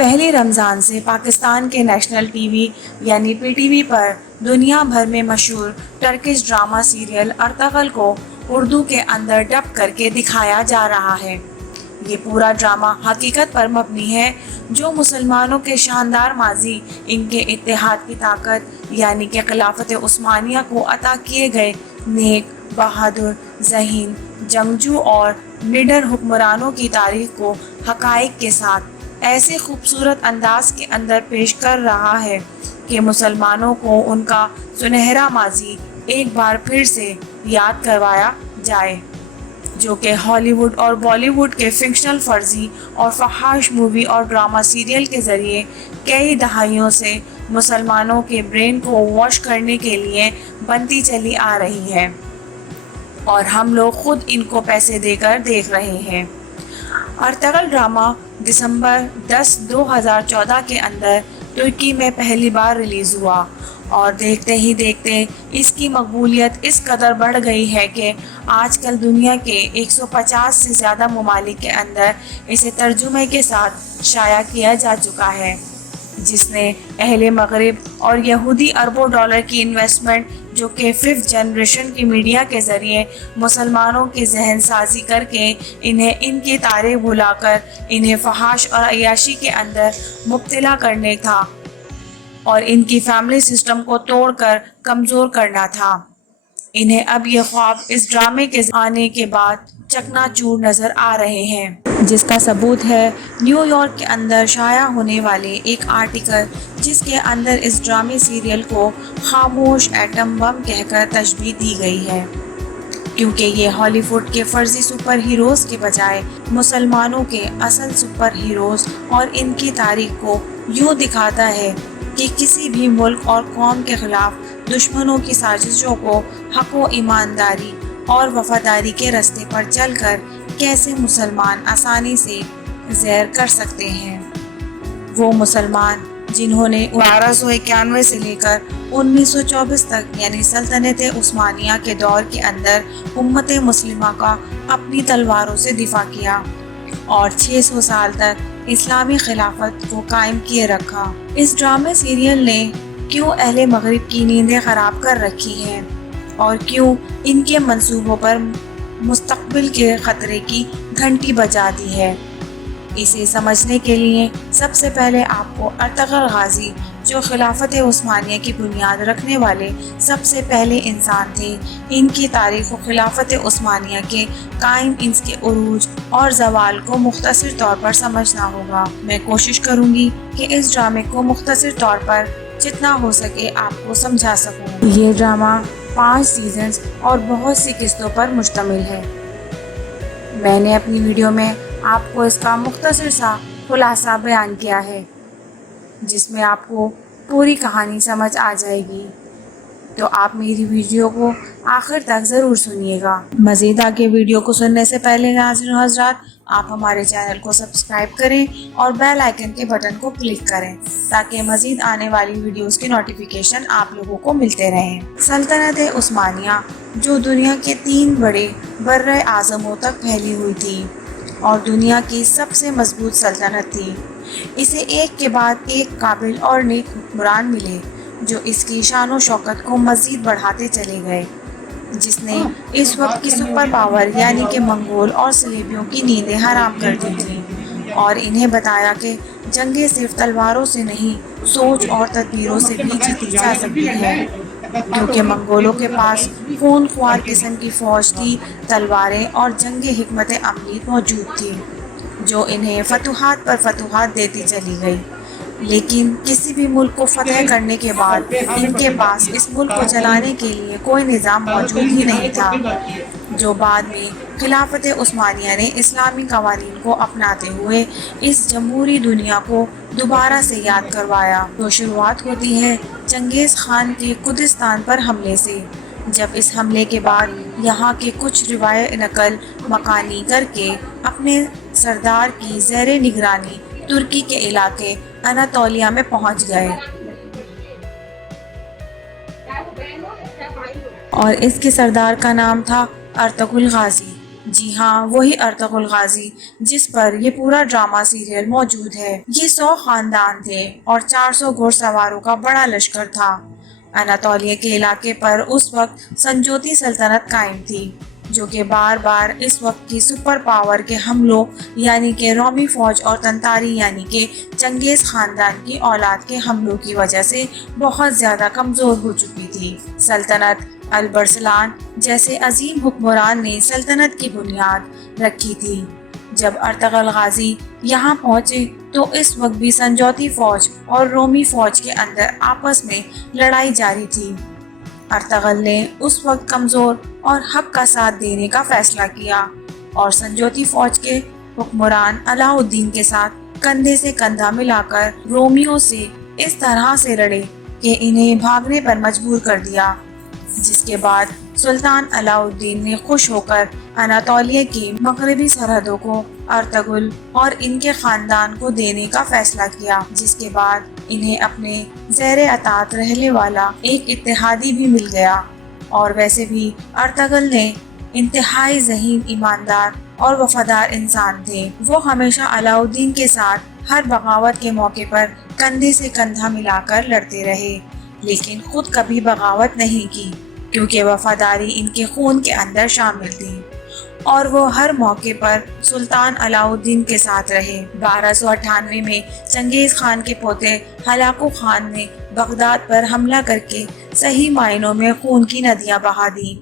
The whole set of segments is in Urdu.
پہلی رمضان سے پاکستان کے نیشنل ٹی وی یعنی پی ٹی وی پر دنیا بھر میں مشہور ٹرکش ڈرامہ سیریل ارطغرل کو اردو کے اندر ڈب کر کے دکھایا جا رہا ہے۔ یہ پورا ڈرامہ حقیقت پر مبنی ہے، جو مسلمانوں کے شاندار ماضی، ان کے اتحاد کی طاقت یعنی کہ خلافت عثمانیہ کو عطا کیے گئے نیک، بہادر، ذہین، جنگجو اور نڈر حکمرانوں کی تاریخ کو حقائق کے ساتھ ایسے خوبصورت انداز کے اندر پیش کر رہا ہے کہ مسلمانوں کو ان کا سنہرا ماضی ایک بار پھر سے یاد کروایا جائے، جو کہ ہالی ووڈ اور بالی ووڈ کے فکشنل فرضی اور فحاش مووی اور ڈرامہ سیریل کے ذریعے کئی دہائیوں سے مسلمانوں کے برین کو واش کرنے کے لیے بنتی چلی آ رہی ہے، اور ہم لوگ خود ان کو پیسے دے کر دیکھ رہے ہیں۔ ارطغرل ڈرامہ دسمبر 10، 2014 کے اندر ترکی میں پہلی بار ریلیز ہوا، اور دیکھتے ہی دیکھتے اس کی مقبولیت اس قدر بڑھ گئی ہے کہ آج کل دنیا کے 150 سے زیادہ ممالک کے اندر اسے ترجمے کے ساتھ شائع کیا جا چکا ہے، جس نے اہل مغرب اور یہودی اربوں ڈالر کی انویسٹمنٹ، جو کہ 5th جنریشن کی میڈیا کے ذریعے مسلمانوں کی ذہن سازی کر کے انہیں ان کی تاریخ بھلا کر انہیں فحش اور عیاشی کے اندر مبتلا کرنے تھا اور ان کی فیملی سسٹم کو توڑ کر کمزور کرنا تھا۔ انہیں اب یہ خواب اس ڈرامے کے آنے کے بعد چکنا چور نظر آ رہے ہیں، جس کا ثبوت ہے نیو یارک کے اندر شائع ہونے والے ایک آرٹیکل، جس کے اندر اس ڈرامے سیریل کو خاموش ایٹم بم کہہ کر تشبیہ دی گئی ہے، کیونکہ یہ ہالی ووڈ کے فرضی سپر ہیروز کے بجائے مسلمانوں کے اصل سپر ہیروز اور ان کی تاریخ کو یوں دکھاتا ہے کہ کسی بھی ملک اور قوم کے خلاف دشمنوں کی سازشوں کو حق و ایمانداری اور وفاداری کے راستے پر چل کر کیسے مسلمان آسانی سے زیر کر سکتے ہیں۔ وہ مسلمان جنہوں نے 1291 سے لے کر 1924 تک یعنی سلطنت عثمانیہ کے دور کے اندر امت مسلمہ کا اپنی تلواروں سے دفاع کیا اور 600 سال تک اسلامی خلافت کو قائم کیے رکھا۔ اس ڈرامے سیریل نے کیوں اہل مغرب کی نیندیں خراب کر رکھی ہیں اور کیوں ان کے منصوبوں پر مستقبل کے خطرے کی گھنٹی بجا دی ہے، اسے سمجھنے کے لیے سب سے پہلے آپ کو ارطغرل غازی، جو خلافت عثمانیہ کی بنیاد رکھنے والے سب سے پہلے انسان تھے، ان کی تاریخ و خلافت عثمانیہ کے قائم، ان کے عروج اور زوال کو مختصر طور پر سمجھنا ہوگا۔ میں کوشش کروں گی کہ اس ڈرامے کو مختصر طور پر جتنا ہو سکے آپ کو سمجھا سکوں۔ یہ ڈرامہ 5 سیزنز اور بہت سی قسطوں پر مشتمل ہے۔ میں نے اپنی ویڈیو میں آپ کو اس کا مختصر سا خلاصہ بیان کیا ہے، جس میں آپ کو پوری کہانی سمجھ آ جائے گی، تو آپ میری ویڈیو کو آخر تک ضرور سنیے گا۔ مزید آگے ویڈیو کو سننے سے پہلے ناظرین و حضرات، آپ ہمارے چینل کو سبسکرائب کریں اور بیل آئیکن کے بٹن کو کلک کریں تاکہ مزید آنے والی ویڈیوز کی نوٹیفیکیشن آپ لوگوں کو ملتے رہیں۔ سلطنت عثمانیہ، جو دنیا کے 3 بڑے برِ اعظموں تک پھیلی ہوئی تھی اور دنیا کی سب سے مضبوط سلطنت تھی، اسے ایک کے بعد ایک قابل اور نیک حکمران ملے جو اس کی شان و شوکت کو مزید بڑھاتے چلے گئے، جس نے اس وقت کی سپر پاور یعنی کہ منگول اور صلیبیوں کی نیندیں حرام کر دی تھیں اور انہیں بتایا کہ جنگیں صرف تلواروں سے نہیں، سوچ اور تدبیروں سے بھی جیتی جا سکتی ہے، کیونکہ منگولوں کے پاس خون خوار قسم کی فوج تھی، تلواریں اور جنگ حکمت عملی موجود تھی جو انہیں فتوحات پر فتوحات دیتی چلی گئی، لیکن کسی بھی ملک کو فتح کرنے کے بعد ان کے پاس اس ملک کو چلانے کے لیے کوئی نظام موجود ہی نہیں تھا، جو بعد میں خلافت عثمانیہ نے اسلامی قوانین کو اپناتے ہوئے اس جمہوری دنیا کو دوبارہ سے یاد کروایا۔ تو شروعات ہوتی ہے چنگیز خان کے کردستان پر حملے سے، جب اس حملے کے بعد یہاں کے کچھ روایت نقل مکانی کر کے اپنے سردار کی زیر نگرانی ترکی کے علاقے اناطولیہ میں پہنچ گئے اور اس کے سردار کا نام تھا ارطغرل غازی، جی ہاں، وہی ارطغرل غازی جس پر یہ پورا ڈرامہ سیریل موجود ہے۔ یہ 100 خاندان تھے اور 400 گھوڑ سواروں کا بڑا لشکر تھا۔ اناطولیہ کے علاقے پر اس وقت سنجوتی سلطنت قائم تھی، جو کہ بار بار اس وقت کی سپر پاور کے حملوں یعنی کہ رومی فوج اور تنتاری یعنی کہ چنگیز خاندان کی اولاد کے حملوں کی وجہ سے بہت زیادہ کمزور ہو چکی تھی۔ سلطنت البرسلان جیسے عظیم حکمران نے سلطنت کی بنیاد رکھی تھی۔ جب ارطغرل غازی یہاں پہنچے تو اس وقت بھی سنجوتی فوج اور رومی فوج کے اندر آپس میں لڑائی جاری تھی۔ ارطغرل نے اس وقت کمزور اور حق کا ساتھ دینے کا فیصلہ کیا اور سنجوتی فوج کے حکمران علاء الدین کے ساتھ کندھے سے کندھا ملا کر رومیوں سے اس طرح سے لڑے کہ انہیں بھاگنے پر مجبور کر دیا، جس کے بعد سلطان علاء الدین نے خوش ہو کر اناطولیہ کی مغربی سرحدوں کو ارطغرل اور ان کے خاندان کو دینے کا فیصلہ کیا، جس کے بعد انہیں اپنے زیر اطاعت رہنے والا ایک اتحادی بھی مل گیا۔ اور ویسے بھی ارطغرل نے انتہائی ذہین، ایماندار اور وفادار انسان تھے۔ وہ ہمیشہ علاء الدین کے ساتھ ہر بغاوت کے موقع پر کندھے سے کندھا ملا کر لڑتے رہے، لیکن خود کبھی بغاوت نہیں کی کیونکہ وفاداری ان کے خون کے اندر شامل تھی، اور وہ ہر موقع پر سلطان علاء الدین کے ساتھ رہے۔ 1298 میں چنگیز خان کے پوتے ہلاکو خان نے بغداد پر حملہ کر کے صحیح معنوں میں خون کی ندیاں بہا دیں۔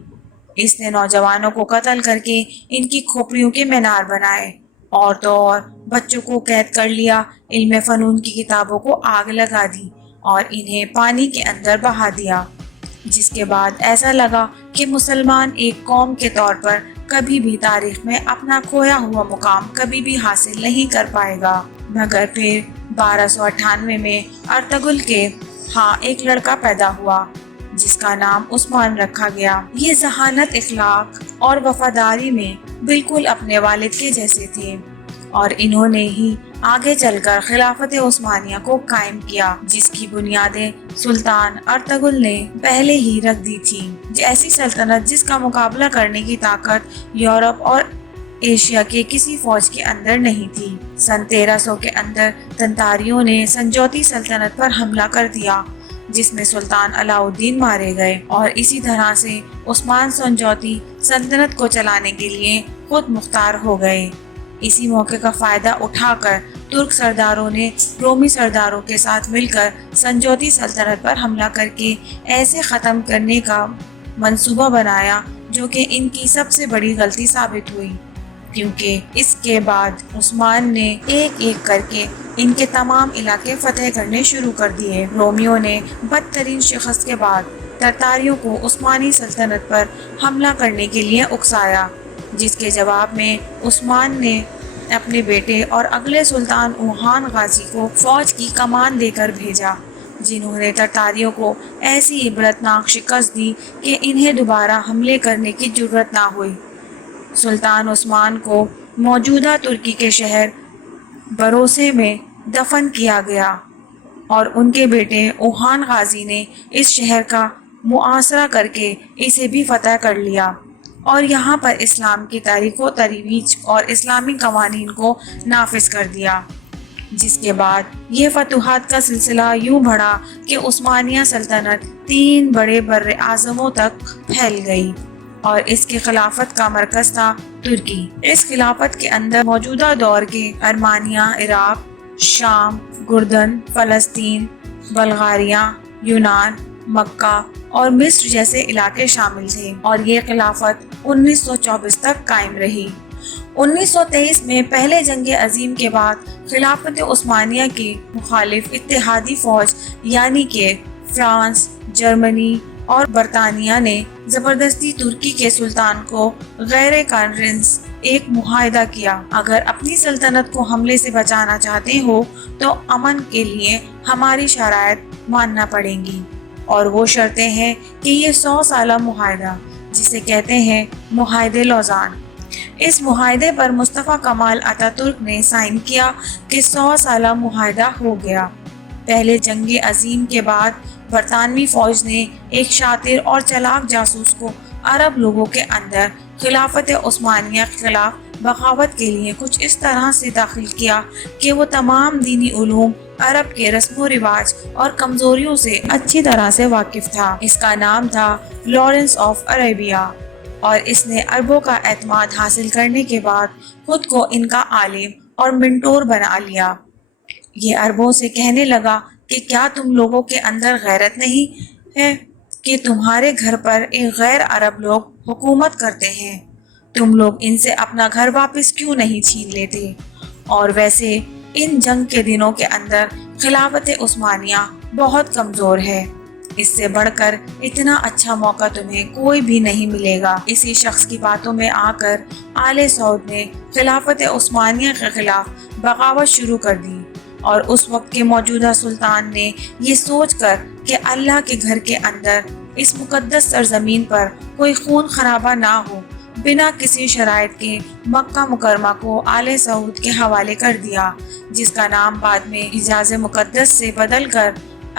اس نے نوجوانوں کو قتل کر کے ان کی کھوپڑیوں کے مینار بنائے، عورتوں اور بچوں کو قید کر لیا، علم فنون کی کتابوں کو آگ لگا دی اور انہیں پانی کے اندر بہا دیا، جس کے بعد ایسا لگا کہ مسلمان ایک قوم کے طور پر کبھی بھی تاریخ میں اپنا کھویا ہوا مقام کبھی بھی حاصل نہیں کر پائے گا۔ مگر پھر 1298 میں ارطغرل کے ہاں ایک لڑکا پیدا ہوا جس کا نام عثمان رکھا گیا۔ یہ ذہانت، اخلاق اور وفاداری میں بالکل اپنے والد کے جیسے تھے، اور انہوں نے ہی آگے چل کر خلافت عثمانیہ کو قائم کیا، جس کی بنیادیں سلطان ارطغرل نے پہلے ہی رکھ دی تھیں۔ ایسی سلطنت جس کا مقابلہ کرنے کی طاقت یورپ اور ایشیا کے کسی فوج کے اندر نہیں تھی۔ سن 1300 کے اندر تنتاریوں نے سنجوتی سلطنت پر حملہ کر دیا، جس میں سلطان علاء الدین مارے گئے، اور اسی طرح سے عثمان سنجوتی سلطنت کو چلانے کے لیے خود مختار ہو گئے۔ اسی موقع کا فائدہ اٹھا کر ترک سرداروں نے رومی سرداروں کے ساتھ مل کر سنجوتی سلطنت پر حملہ کر کے ایسے ختم کرنے کا منصوبہ بنایا، جو کہ ان کی سب سے بڑی غلطی ثابت ہوئی، کیونکہ اس کے بعد عثمان نے ایک ایک کر کے ان کے تمام علاقے فتح کرنے شروع کر دیے۔ رومیوں نے بدترین شکست کے بعد تتاریوں کو عثمانی سلطنت پر حملہ کرنے کے لیے اکسایا، جس کے جواب میں عثمان نے اپنے بیٹے اور اگلے سلطان اوہان غازی کو فوج کی کمان دے کر بھیجا، جنہوں نے تتاریوں کو ایسی عبرتناک شکست دی کہ انہیں دوبارہ حملے کرنے کی جرت نہ ہوئی۔ سلطان عثمان کو موجودہ ترکی کے شہر بروسے میں دفن کیا گیا، اور ان کے بیٹے اوہان غازی نے اس شہر کا محاصرہ کر کے اسے بھی فتح کر لیا، اور یہاں پر اسلام کی تاریخ و ترویج اور اسلامی قوانین کو نافذ کر دیا، جس کے بعد یہ فتوحات کا سلسلہ یوں بڑھا کہ عثمانیہ سلطنت 3 بڑے بر اعظموں تک پھیل گئی، اور اس کی خلافت کا مرکز تھا ترکی۔ اس خلافت کے اندر موجودہ دور کے ارمانیہ، عراق، شام، گردن، فلسطین، بلغاریہ، یونان، مکہ اور مصر جیسے علاقے شامل تھے، اور یہ خلافت 1924 تک قائم رہی۔ 1923 میں پہلے جنگ عظیم کے بعد خلافت عثمانیہ کی مخالف اتحادی فوج یعنی کہ فرانس، جرمنی اور برطانیہ نے زبردستی ترکی کے سلطان کو غیر کانفرنس ایک معاہدہ کیا: اگر اپنی سلطنت کو حملے سے بچانا چاہتے ہو تو امن کے لیے ہماری شرائط ماننا پڑیں گی، اور وہ شرطیں ہیں کہ یہ 100 سالہ معاہدہ، جسے کہتے ہیں معاہدے لوزان۔ اس معاہدے پر مصطفیٰ کمال اتا ترک نے سائن کیا کہ 100 سالہ معاہدہ ہو گیا۔ پہلے جنگ عظیم کے بعد برطانوی فوج نے ایک شاطر اور چلاک جاسوس کو عرب لوگوں کے اندر خلافت عثمانیہ کے خلاف بغاوت کے لیے کچھ اس طرح سے داخل کیا کہ وہ تمام دینی علوم، عرب کے رسم و رواج اور کمزوریوں سے اچھی طرح سے واقف تھا۔ اس کا نام تھا لارنس آف عربیہ، اور اس نے عربوں کا اعتماد حاصل کرنے کے بعد خود کو ان کا عالم اور منٹور بنا لیا۔ یہ عربوں سے کہنے لگا کہ کیا تم لوگوں کے اندر غیرت نہیں ہے کہ تمہارے گھر پر ایک غیر عرب لوگ حکومت کرتے ہیں؟ تم لوگ ان سے اپنا گھر واپس کیوں نہیں چھین لیتے؟ اور ویسے ان جنگ کے دنوں کے اندر خلافت عثمانیہ بہت کمزور ہے، اس سے بڑھ کر اتنا اچھا موقع تمہیں کوئی بھی نہیں ملے گا۔ اسی شخص کی باتوں میں آ کر آل سعود نے خلافت عثمانیہ کے خلاف بغاوت شروع کر دی، اور اس وقت کے موجودہ سلطان نے یہ سوچ کر کہ اللہ کے گھر کے اندر اس مقدس سرزمین پر کوئی خون خرابہ نہ ہو، بنا کسی شرائط کے مکہ مکرمہ کو آل سعود کے حوالے کر دیا، جس کا نام بعد میں حجاز مقدس سے بدل کر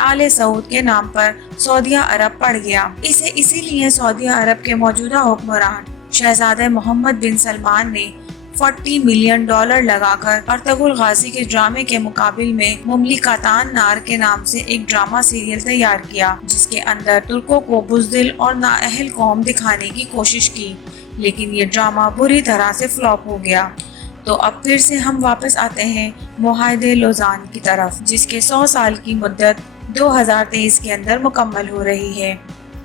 آل سعود کے نام پر سعودیہ عرب پڑ گیا۔ اسے اسی لیے سعودیہ عرب کے موجودہ حکمران شہزادہ محمد بن سلمان نے $40 ملین لگا کر ارطغرل غازی کے ڈرامے کے مقابل میں مملکتان نار کے نام سے ایک ڈرامہ سیریل تیار کیا، جس کے اندر ترکوں کو بزدل اور نااہل قوم دکھانے کی کوشش کی، لیکن یہ ڈرامہ بری طرح سے فلاپ ہو گیا۔ تو اب پھر سے ہم واپس آتے ہیں معاہدے لوزان کی طرف، جس کے 100 سال کی مدت 2023 کے اندر مکمل ہو رہی ہے۔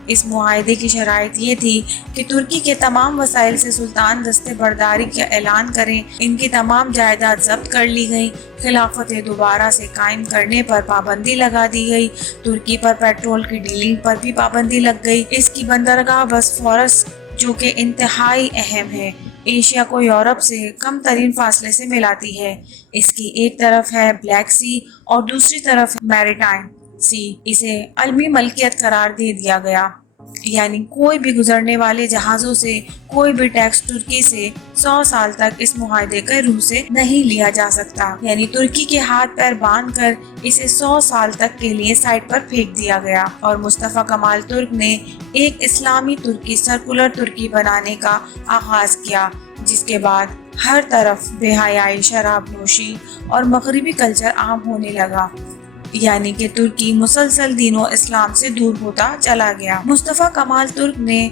اس معاہدے کی شرائط یہ تھی کہ ترکی کے تمام وسائل سے سلطان دستے برداری کا اعلان کریں، ان کی تمام جائیداد ضبط کر لی گئی، خلافت دوبارہ سے قائم کرنے پر پابندی لگا دی گئی، ترکی پر پیٹرول کی ڈیلنگ پر بھی پابندی لگ گئی، اس کی بندرگاہ بوسفورس جو کہ انتہائی اہم ہے، ایشیا کو یورپ سے کم ترین فاصلے سے ملاتی ہے، اس کی ایک طرف ہے بلیک سی اور دوسری طرف میریٹائم سی، اسے عالمی ملکیت قرار دے دیا گیا، یعنی کوئی بھی گزرنے والے جہازوں سے کوئی بھی ٹیکس ترکی سے 100 سال تک اس معاہدے کے روح سے نہیں لیا جا سکتا، یعنی ترکی کے ہاتھ پیر باندھ کر اسے 100 سال تک کے لیے سائٹ پر پھینک دیا گیا، اور مصطفیٰ کمال ترک نے ایک اسلامی ترکی سرکولر ترکی بنانے کا آغاز کیا، جس کے بعد ہر طرف بے حیائی، شراب نوشی اور مغربی کلچر عام ہونے لگا، یعنی کہ ترکی مسلسل دین و اسلام سے دور ہوتا چلا گیا۔ مصطفیٰ کمال ترک نے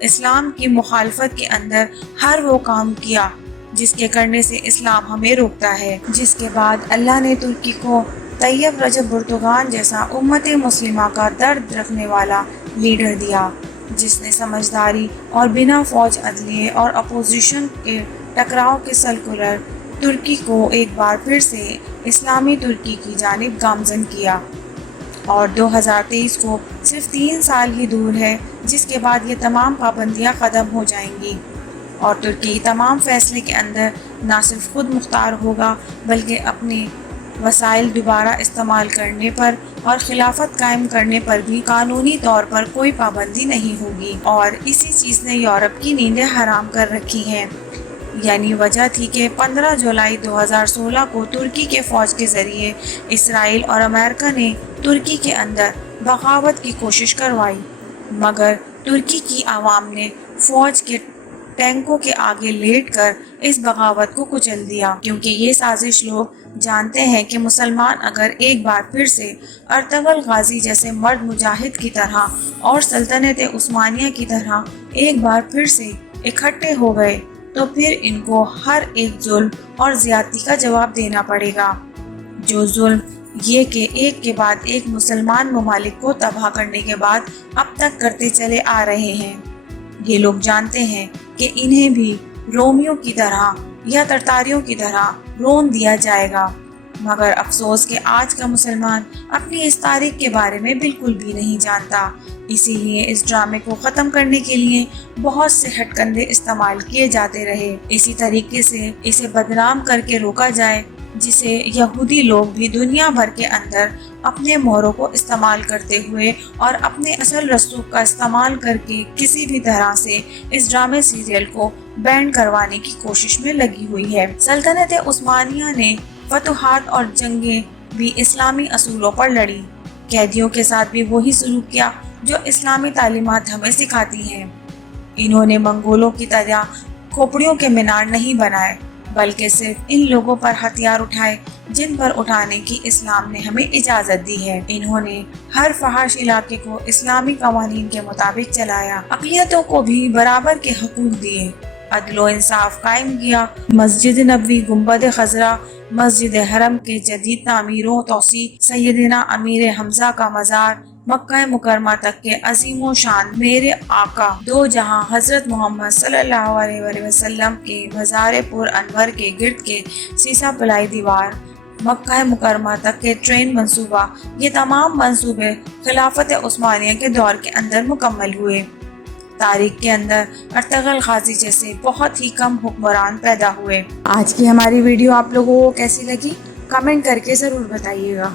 اسلام کی مخالفت کے اندر ہر وہ کام کیا جس کے کرنے سے اسلام ہمیں روکتا ہے، جس کے بعد اللہ نے ترکی کو طیب رجب بردوغان جیسا امت مسلمہ کا درد رکھنے والا لیڈر دیا، جس نے سمجھداری اور بنا فوج، عدلیے اور اپوزیشن کے ٹکراؤ کے سرکولر ترکی کو ایک بار پھر سے اسلامی ترکی کی جانب گامزن کیا، اور 2023 کو صرف 3 سال ہی دور ہے جس کے بعد یہ تمام پابندیاں ختم ہو جائیں گی، اور ترکی تمام فیصلے کے اندر نہ صرف خود مختار ہوگا بلکہ اپنے وسائل دوبارہ استعمال کرنے پر اور خلافت قائم کرنے پر بھی قانونی طور پر کوئی پابندی نہیں ہوگی، اور اسی چیز نے یورپ کی نیندیں حرام کر رکھی ہیں، یعنی وجہ تھی کہ 15 جولائی 2016 کو ترکی کے فوج کے ذریعے اسرائیل اور امریکہ نے ترکی کے اندر بغاوت کی کوشش کروائی، مگر ترکی کی عوام نے فوج کے ٹینکوں کے آگے لیٹ کر اس بغاوت کو کچل دیا، کیونکہ یہ سازش لوگ جانتے ہیں کہ مسلمان اگر ایک بار پھر سے ارطغرل غازی جیسے مرد مجاہد کی طرح اور سلطنت عثمانیہ کی طرح ایک بار پھر سے اکٹھے ہو گئے تو پھر ان کو ہر ایک ظلم اور زیادتی کا جواب دینا پڑے گا، جو ظلم یہ کہ ایک کے بعد ایک مسلمان ممالک کو تباہ کرنے کے بعد اب تک کرتے چلے آ رہے ہیں۔ یہ لوگ جانتے ہیں کہ انہیں بھی رومیوں کی طرح یا ترتاریوں کی طرح رون دیا جائے گا، مگر افسوس کہ آج کا مسلمان اپنی اس تاریخ کے بارے میں بالکل بھی نہیں جانتا، اسی لیے اس ڈرامے کو ختم کرنے کے لیے بہت سے ہٹ کندے استعمال کیے جاتے رہے، اسی طریقے سے اسے بدنام کر کے روکا جائے، جسے یہودی لوگ بھی دنیا بھر کے اندر اپنے مہروں کو استعمال کرتے ہوئے اور اپنے اصل رسوخ کا استعمال کر کے کسی بھی طرح سے اس ڈرامے سیریل کو بین کروانے کی کوشش میں لگی ہوئی ہے۔ سلطنت عثمانیہ نے فتوحات اور جنگیں بھی اسلامی اصولوں پر لڑی، قیدیوں کے ساتھ بھی وہی سلوک کیا جو اسلامی تعلیمات ہمیں سکھاتی ہیں۔ انہوں نے منگولوں کی طرح کھوپڑیوں کے مینار نہیں بنائے، بلکہ صرف ان لوگوں پر ہتھیار اٹھائے جن پر اٹھانے کی اسلام نے ہمیں اجازت دی ہے۔ انہوں نے ہر فحش علاقے کو اسلامی قوانین کے مطابق چلایا، اقلیتوں کو بھی برابر کے حقوق دیے، عدل و انصاف قائم کیا۔ مسجد نبوی، گنبد خضرا، مسجد حرم کے جدید تعمیروں و توسیع، سیدنا امیر حمزہ کا مزار، مکہ مکرمہ تک کے عظیم و شان میرے آقا دو جہاں حضرت محمد صلی اللہ علیہ وآلہ وسلم کے مزار پر انور کے گرد کے سیسہ پلائی دیوار، مکہ مکرمہ تک کے ٹرین منصوبہ، یہ تمام منصوبے خلافت عثمانیہ کے دور کے اندر مکمل ہوئے۔ تاریخ کے اندر ارطغرل غازی جیسے بہت ہی کم حکمران پیدا ہوئے۔ آج کی ہماری ویڈیو آپ لوگوں کو کیسی لگی؟ کمنٹ کر کے ضرور بتائیے گا۔